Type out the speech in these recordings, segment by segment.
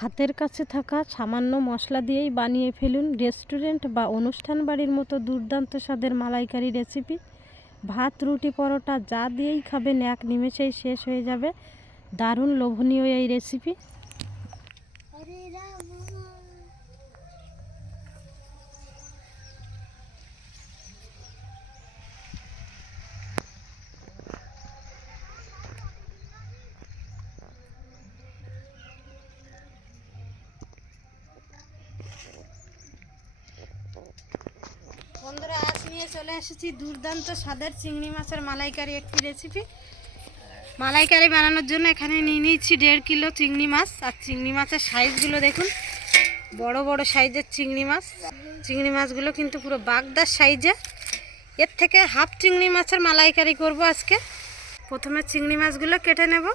হাতের কাছে থাকা সামান্য মশলা দিয়েই বানিয়ে ফেলুন রেস্টুরেন্ট বা অনুষ্ঠান বাড়ির মতো দুর্দান্ত স্বাদের মালাইকারি রেসিপি। ভাত, রুটি, পরোটা যা দিয়েই খাবেন এক নিমেষেই শেষ হয়ে যাবে। দারুণ লোভনীয় এই রেসিপি। নিয়ে চলে এসেছি। দুর্দান্ত স্বাদের চিংড়ি মাছের মালাইকারি একটি রেসিপি মালাইকারি বানানোর জন্য এখানে নিয়ে নিয়েছি দেড় কিলো চিংড়ি মাছ। আর চিংড়ি মাছের সাইজগুলো দেখুন। বড় বড় সাইজের চিংড়ি মাছ। চিংড়ি মাছগুলো কিন্তু পুরো বাগদার সাইজে এর থেকে হাফ চিংড়ি মাছের মালাইকারি করব আজকে। প্রথমে চিংড়ি মাছগুলো কেটে নেব।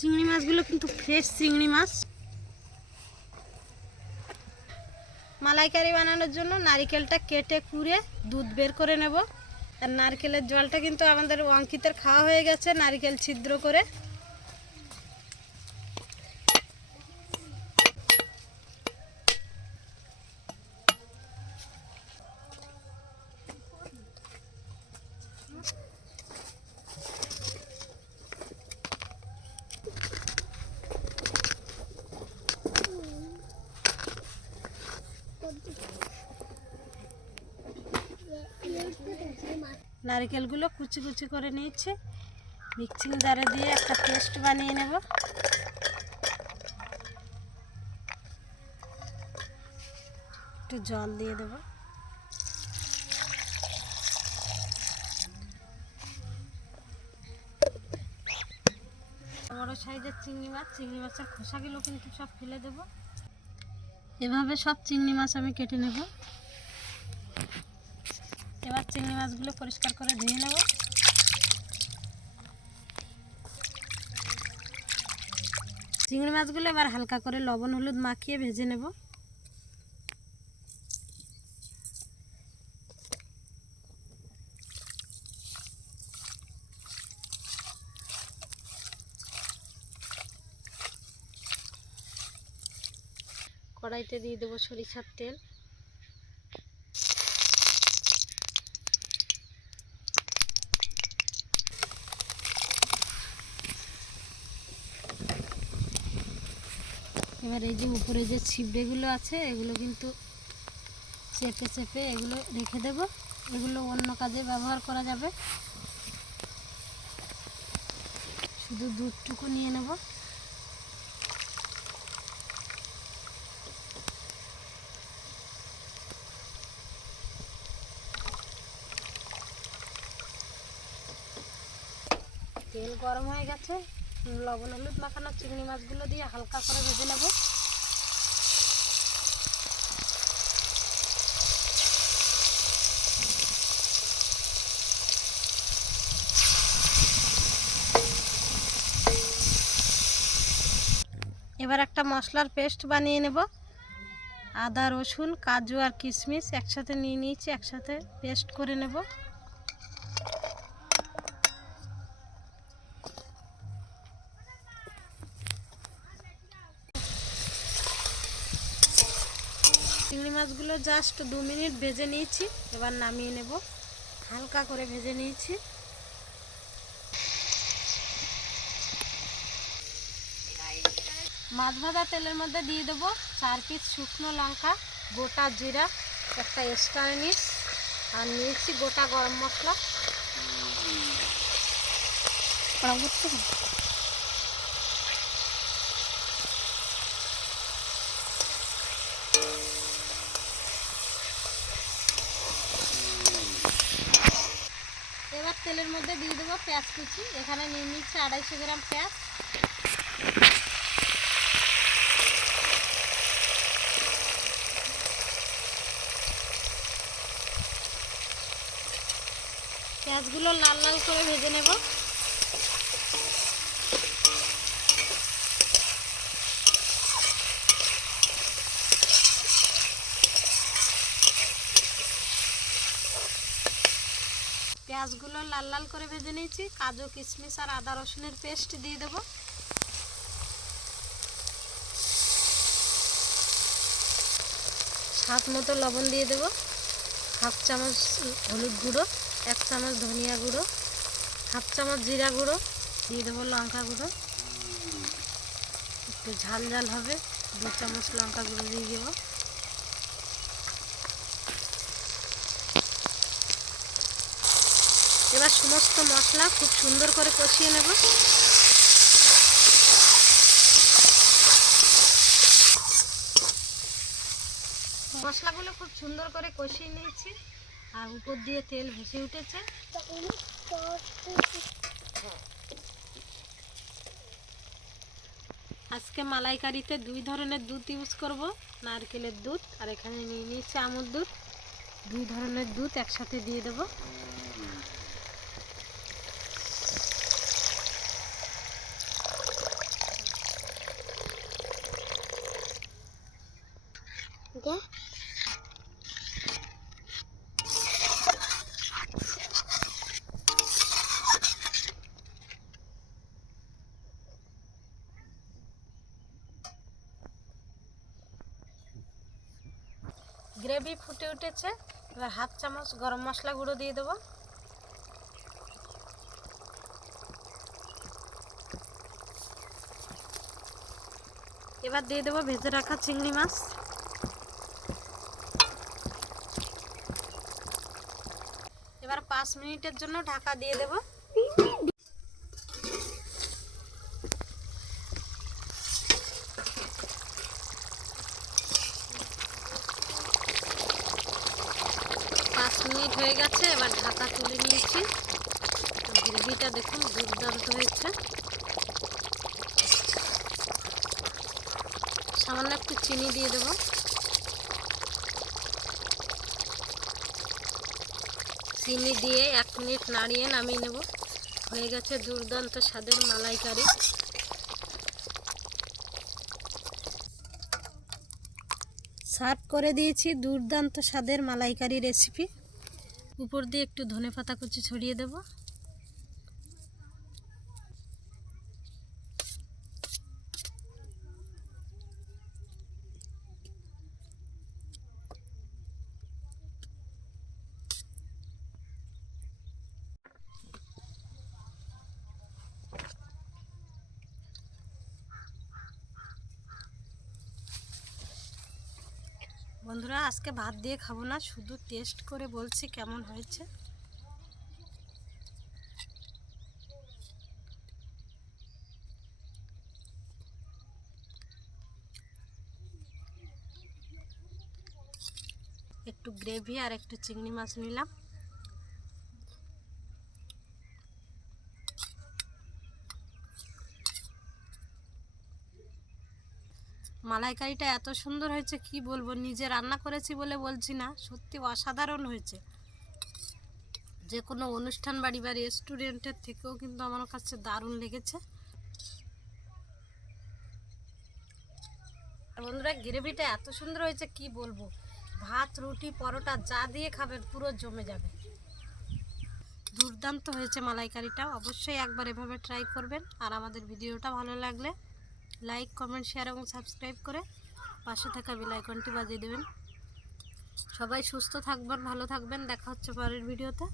চিংড়ি মাছগুলো কিন্তু ফ্রেশ চিংড়ি মাছ। মালাইকারি বানানোর জন্য নারিকেলটা কেটে, কুড়ে দুধ বের করে নেব। আর নারকেলের জলটা কিন্তু আমাদের অঙ্কিতের খাওয়া হয়ে গেছে, নারিকেল ছিদ্র করে। নারকেলগুলো কুচি কুচি করে নিয়েছি। মিক্সিং জারে দিয়ে একটা পেস্ট বানিয়ে নেব। একটু জল দিয়ে দেব। বড় সাইজের চিংড়ি মাছ, চিংড়ি মাছের খোসাগুলো কিন্তু সব ফেলে দেব। এভাবে সব চিংড়ি মাছ আমি কেটে নেব। চিংড়ি মাছগুলো পরিষ্কার করে ধুয়ে নেব। চিংড়ি মাছগুলো এবার হালকা করে লবণ, হলুদ মাখিয়ে ভেজে নেব। কড়াইতে দিয়ে দেবো সরিষার তেল। এবার এই যে উপরে যে ছিবড়েগুলো আছে, এগুলো কিন্তু চেপে চেপে এগুলো রেখে দেব। এগুলো অন্য কাজে ব্যবহার করা যাবে। শুধু দুধটুকু নিয়ে নেব। তেল গরম হয়ে গেছে। লবণ হলুদ মাখানো চিংড়ি মাছগুলো দিয়ে হালকা করে ভেজে নেব। এবার একটা মশলার পেস্ট বানিয়ে নেব। আদা রসুন, কাজু আর কিশমিশ একসাথে নিয়ে নিয়েছি, একসাথে পেস্ট করে নেব চিংড়ি মাছগুলো জাস্ট দু মিনিট ভেজে নিয়েছি। এবার নামিয়ে নেব। হালকা করে ভেজে নিয়েছি। মাছ ভাজা তেলের মধ্যে দিয়ে দেবো চার পিস শুকনো লঙ্কা, গোটা জিরা, একটা নিস আর নিয়েছি গোটা গরম মশলা এবার তেলের মধ্যে দিয়ে দেবো পেঁয়াজ কুচি। এখানে নিয়ে নিচ্ছে আড়াইশো গ্রাম পেঁয়াজ। পেঁয়াজগুলো লাল লাল করে ভেজে নেব। মাছগুলো লাল লাল করে ভেজে নিয়েছি। কাজু, কিশমিশ আর আদা রসুনের পেস্ট দিয়ে দেবো। স্বাদ মতো লবণ দিয়ে দেবো। হাফ চামচ হলুদ গুঁড়ো, এক চামচ ধনিয়া গুঁড়ো, হাফ চামচ জিরা গুঁড়ো, দিয়ে দেবো লঙ্কা গুঁড়ো। একটু ঝাল ঝাল হবে, দু চামচ লঙ্কা গুঁড়ো দিয়ে দেবো। এবার সমস্ত মশলা খুব সুন্দর করে কষিয়ে নেব। মশলাগুলো খুব সুন্দর করে কষিয়ে নিয়েছি আর উপর দিয়ে তেল ভেসে উঠেছে। আজকে মালাইকারিতে দুই ধরনের দুধ ইউজ করব, নারকেলের দুধ আর এখানে নিয়ে নিয়েছি আমুর দুধ। দুই ধরনের দুধ একসাথে দিয়ে দেবো। গ্রেভি ফুটে উঠেছে। এবার হাফ চামচ গরম মশলা গুঁড়ো দিয়ে দেবো। এবার দিয়ে দেবো ভেজে রাখা চিংড়ি মাছ। এবার পাঁচ মিনিটের জন্য ঢাকা দিয়ে দেবো পাঁচ মিনিট হয়ে গেছে এবার ঢাকা তুলে নিয়েছি গ্রেভিটা দেখুন দুর্দান্ত হয়েছে সামান্য একটু চিনি দিয়ে দেবো। চিনি দিয়ে এক মিনিট নাড়িয়ে নামিয়ে নেব। হয়ে গেছে দুর্দান্ত স্বাদের মালাইকারি। সার্ভ করে দিয়েছি দুর্দান্ত স্বাদের মালাইকারি রেসিপি। উপর দিয়ে একটু ধনে পাতা কুচি ছড়িয়ে দেব। বন্ধুরা, আজকে ভাত দিয়ে খাব না, শুধু টেস্ট করে বলছি কেমন হয়েছে। একটু গ্রেভি আর একটু চিংড়ি মাছ নিলাম। মালাইকারিটা এত সুন্দর হয়েছে, কি বলব? নিজে রান্না করেছি বলে বলছি না, সত্যি অসাধারণ হয়েছে। যে কোনো অনুষ্ঠান বাড়ি বা রেস্টুরেন্টের থেকেও কিন্তু আমার কাছে দারুণ লেগেছে। বন্ধুরা, গ্রেভিটা এত সুন্দর হয়েছে, কি বলব? ভাত, রুটি, পরোটা, যা দিয়ে খাবেন, পুরো জমে যাবে। দুর্দান্ত হয়েছে মালাইকারিটা, অবশ্যই একবার এভাবে ট্রাই করবেন। আর আমাদের ভিডিওটা ভালো লাগলে লাইক কমেন্ট শেয়ার এবং সাবস্ক্রাইব করে পাশে থাকা বেল আইকনটি বাজিয়ে দেবেন। সবাই সুস্থ থাকবেন, ভালো থাকবেন। দেখা হচ্ছে পরের ভিডিওতে